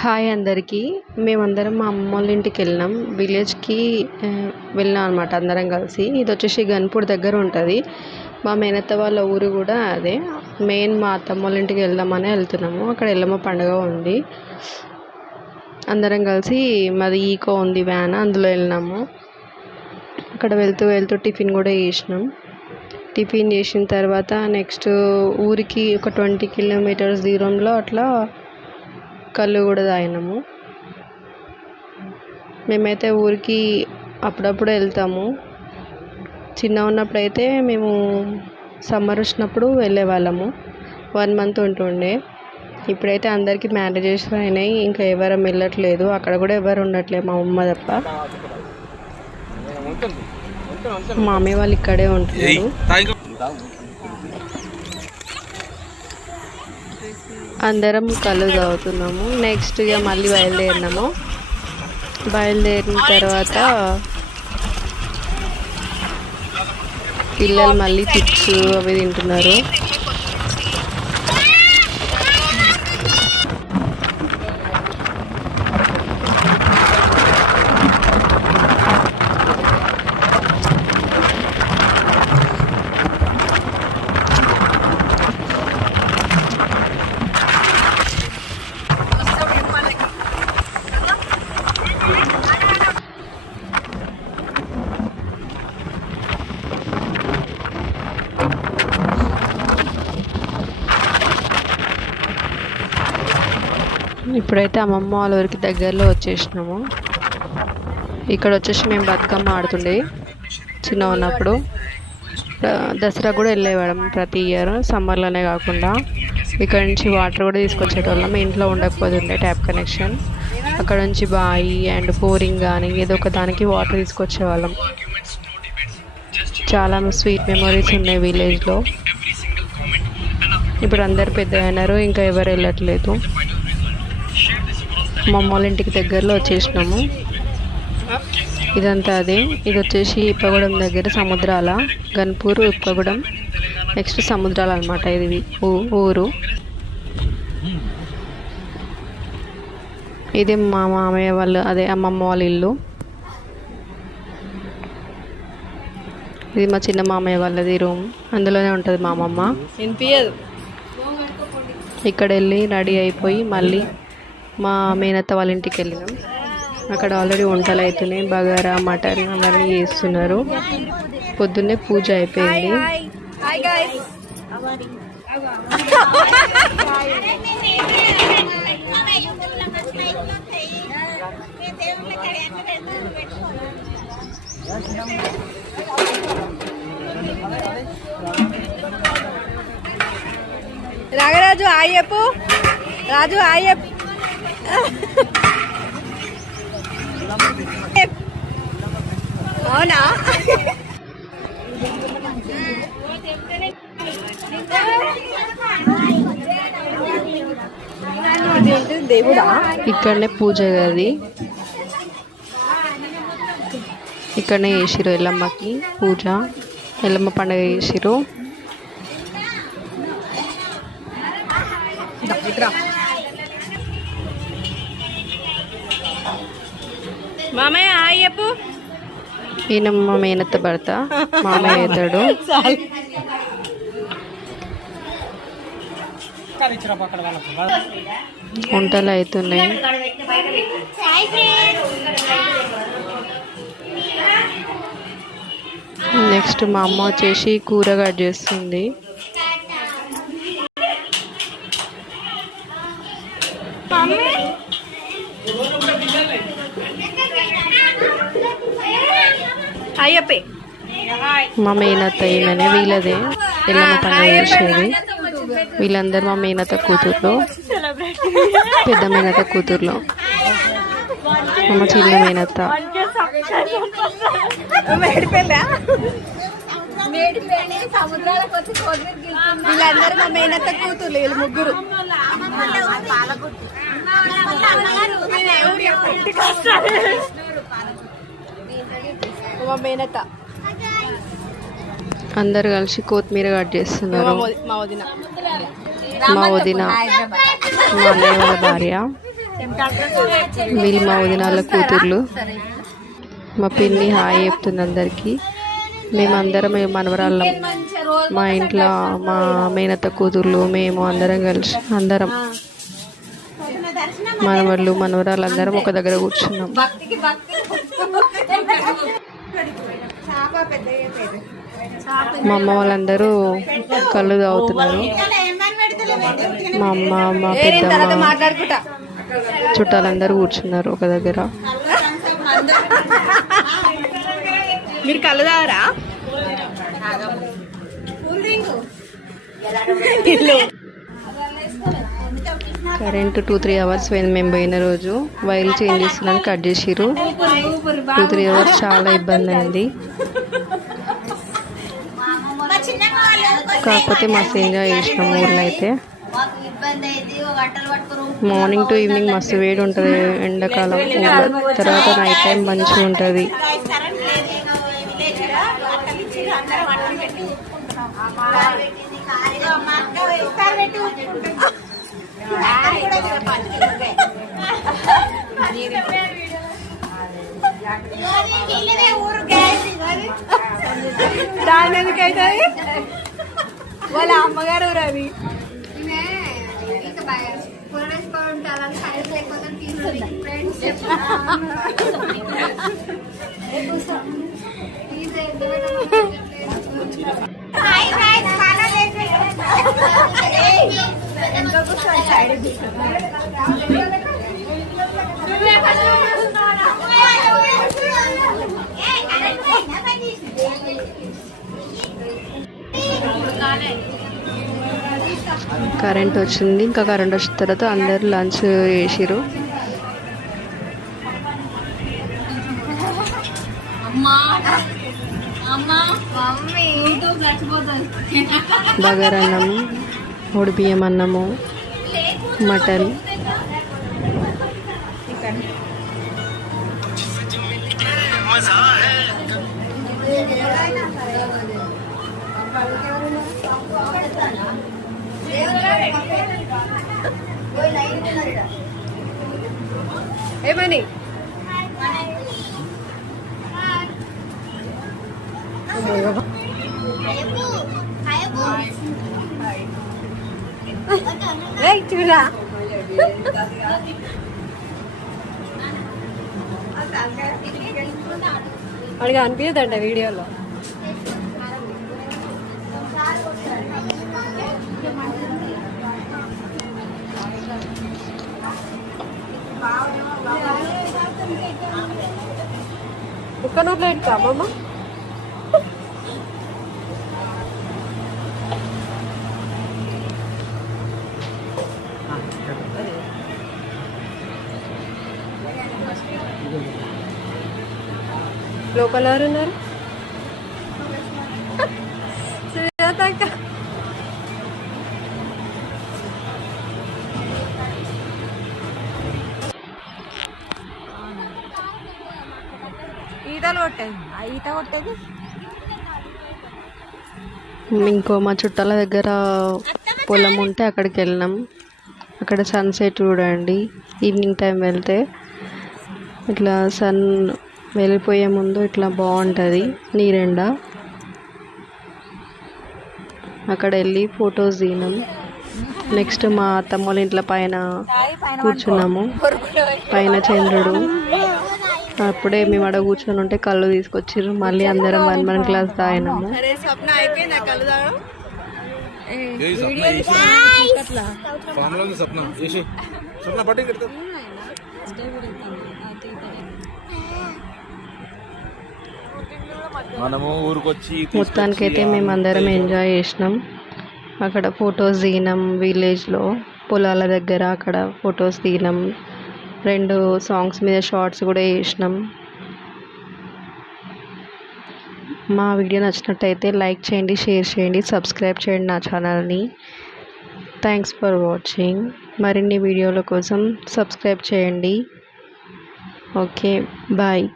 Hi అందరికీ. మేమందరం మా అమ్మోళ్ళ ఇంటికి వెళ్ళినాం. విలేజ్కి వెళ్ళినాం అనమాట అందరం కలిసి. ఇది వచ్చేసి గన్పూర్ దగ్గర ఉంటుంది. మా మేనత్త వాళ్ళ ఊరు కూడా అదే. మెయిన్ మా అత్తమ్మోళ్ళ ఇంటికి వెళ్దామని వెళ్తున్నాము. అక్కడ ఎల్లమ్మ పండుగ ఉంది. అందరం కలిసి మాది ఈకో ఉంది వ్యాన్, అందులో వెళ్ళినాము. అక్కడ వెళ్తూ వెళ్తూ టిఫిన్ కూడా చేసినాం. టిఫిన్ చేసిన తర్వాత నెక్స్ట్ ఊరికి ఒక 20 కిలోమీటర్స్ దూరంలో అట్లా కళ్ళు కూడా తాగినాము. మేమైతే ఊరికి అప్పుడప్పుడు వెళ్తాము. చిన్న ఉన్నప్పుడు అయితే మేము సమ్మర్ వచ్చినప్పుడు వెళ్ళేవాళ్ళము. 1 మంత్ ఉంటుండే. ఇప్పుడైతే అందరికీ మ్యారేజెస్ అయినాయి, ఇంకా ఎవరం వెళ్ళట్లేదు. అక్కడ కూడా ఎవరు ఉండట్లేదు, మా అమ్మ తప్ప. మా అమ్మ వాళ్ళు ఇక్కడే ఉంటున్నారు. అందరం కళ్ళు తాగుతున్నాము. నెక్స్ట్ ఇక మళ్ళీ బయలుదేరినాము. బయలుదేరిన తర్వాత పిల్లలు మళ్ళీ చిప్స్ అవి తింటున్నారు. ఇప్పుడైతే అమ్మమ్మ వాళ్ళ ఊరికి దగ్గరలో వచ్చేసినాము. ఇక్కడ వచ్చేసి మేము బతుకమ్మ ఆడుతుండే చిన్న ఉన్నప్పుడు. దసరా కూడా వెళ్ళేవాళ్ళం ప్రతి ఇయర్, సమ్మర్లోనే కాకుండా. ఇక్కడ నుంచి వాటర్ కూడా తీసుకొచ్చేటోళ్ళం. ఇంట్లో ఉండకపోతుండే ట్యాప్ కనెక్షన్. అక్కడ నుంచి బాయి అండ్ బోరింగ్ కానీ ఏదో ఒక దానికి వాటర్ తీసుకొచ్చేవాళ్ళం. చాలా స్వీట్ మెమరీస్ ఉన్నాయి విలేజ్లో. ఇప్పుడు అందరు పెద్ద అయినారు, ఇంకా ఎవరు వెళ్ళట్లేదు. మా అమ్మ వాళ్ళ ఇంటికి దగ్గరలో వచ్చేసినాము. ఇదంతా అదే. ఇది వచ్చేసి ఇప్పగూడెం దగ్గర సముద్రాల, గన్పూర్ ఇప్పగూడెం నెక్స్ట్ సముద్రాల అనమాట. ఇది ఊరు. ఇది మా మామయ్య వాళ్ళు, అదే అమ్మమ్మ వాళ్ళ ఇల్లు. ఇది మా చిన్న మామయ్య వాళ్ళది రూమ్, అందులోనే ఉంటుంది మా అమ్మమ్మ. ఇక్కడ వెళ్ళి రెడీ అయిపోయి మళ్ళీ మా మేనత్త వాళ్ళ ఇంటికి వెళ్ళినాం. అక్కడ ఆల్రెడీ వంటలు అవుతున్నాయి, బగారా మటన్ అవన్నీ చేస్తున్నారు. పొద్దున్నే పూజ అయిపోయింది. రాగరాజు ఆయప్పు, రాజు ఆయప్. అవునా? దేవుడా? ఇక్కడనే పూజ గది. ఇక్కడనే చేసిరు ఎల్లమ్మకి పూజ. ఎల్లమ్మ పండుగ చేసిరు. మామయ్య హాయ్ చెప్పు. ఈయన మా మేనత్త భర్త, మామయ్య అవుతాడు. వంటలు అవుతున్నాయి. నెక్స్ట్ మా అమ్మ వచ్చేసి కూర కట్ చేస్తుంది. మా మేనత్త ఈమెనే, వీళ్ళదే ఎల్లమ్మ పండుగ చేసేది. వీళ్ళందరూ మా మేనత్త కూతుర్లో, పెద్ద మేనత్త కూతుర్లో. మా చిన్న మేనత్త. వీళ్ళందరూ మా మేనత్త కూతుర్లు, వీళ్ళు ముగ్గురు. మా మేనత్త. అందరు కలిసి కొత్తిమీర కట్ చేస్తున్నారు. మా వదిన, మా వదిన, మా అన్నయ్య వాళ్ళ భార్య. వీళ్ళు మా వదినాల కూతుర్లు. మా పిన్ని హాయ్ చెప్తుంది అందరికీ. మేమందరం మనవరాళ్ళం. మా ఇంట్లో మా మేనత్త కూతుర్లు మేము అందరం మనవళ్ళు మనవరాళ్ళు అందరం ఒక దగ్గర కూర్చున్నాం. మా అమ్మ వాళ్ళందరూ కళ్ళు తాగుతున్నారు. మా అమ్మ మా పెద్దమ్మ చుట్టాలందరూ కూర్చున్నారు ఒక దగ్గర. మీరు కళ్ళు తాగరా? కరెంట్ 2-3 అవర్స్ పోయింది మేము పోయిన రోజు. వైర్లు చేంజ్ చేస్తున్నాను, కట్ చేసిర్రు. 2-3 అవర్స్ చాలా ఇబ్బంది అయింది. కాకపోతే మస్తు ఎంజాయ్ చేసినాం ఊర్లో అయితే. మార్నింగ్ టు ఈవినింగ్ మస్తు వేడి ఉంటుంది ఎండాకాలం ఊర్లో. తర్వాత నైట్ టైం మంచిగా ఉంటుంది. దాని ఎందుకైతే వాళ్ళ అమ్మగారు రవి కరెంట్ వచ్చింది. ఇంకా కరెంట్ వచ్చిన తర్వాత అందరు లంచ్ చేసిర్రు. బగారన్నము, ఉడి బియ్యం అన్నము, మటన్. ఏమని చూడా అడిగా అనిపించదంట వీడియోలో. ఒక్క నోట్లో ఇట్లా అమ్మమ్మ లోపల ఎవరు ఉన్నారు? ఈతలు కొట్టేది ఈత కొట్టేది. ఇంకో మా చుట్టాల దగ్గర పొలం ఉంటే అక్కడికి వెళ్ళినాం. అక్కడ సన్సెట్ చూడండి. ఈవినింగ్ టైం వెళ్తే ఇట్లా సన్ వెళ్ళిపోయే ముందు ఇట్లా బాగుంటుంది నీరెండ. అక్కడ వెళ్ళి ఫొటోస్ దిగినాం. నెక్స్ట్ మా అత్తమ్మోళ్ళ ఇంట్లో పైన కూర్చున్నాము. పైన చంద్రుడు. అప్పుడే మేము అక్కడ కూర్చొని ఉంటే కళ్ళు తీసుకొచ్చిర్రు. మళ్ళీ అందరం 1 గ్లాస్ తాగినాము. మొత్తానికైతే మేము అందరం ఎంజాయ్ చేసినాం. అక్కడ ఫొటోస్ దిగినాం. విలేజ్లో పొలాల దగ్గర అక్కడ ఫొటోస్ దిగినాం. 2 సాంగ్స్ మీద షార్ట్స్ కూడా వేసినాం. మా వీడియో నచ్చినట్టయితే లైక్ చేయండి, షేర్ చేయండి, సబ్స్క్రైబ్ చేయండి నా ఛానల్ని. Thanks for watching. మరిన్ని వీడియోల కోసం సబ్స్క్రైబ్ చేయండి. Okay, bye.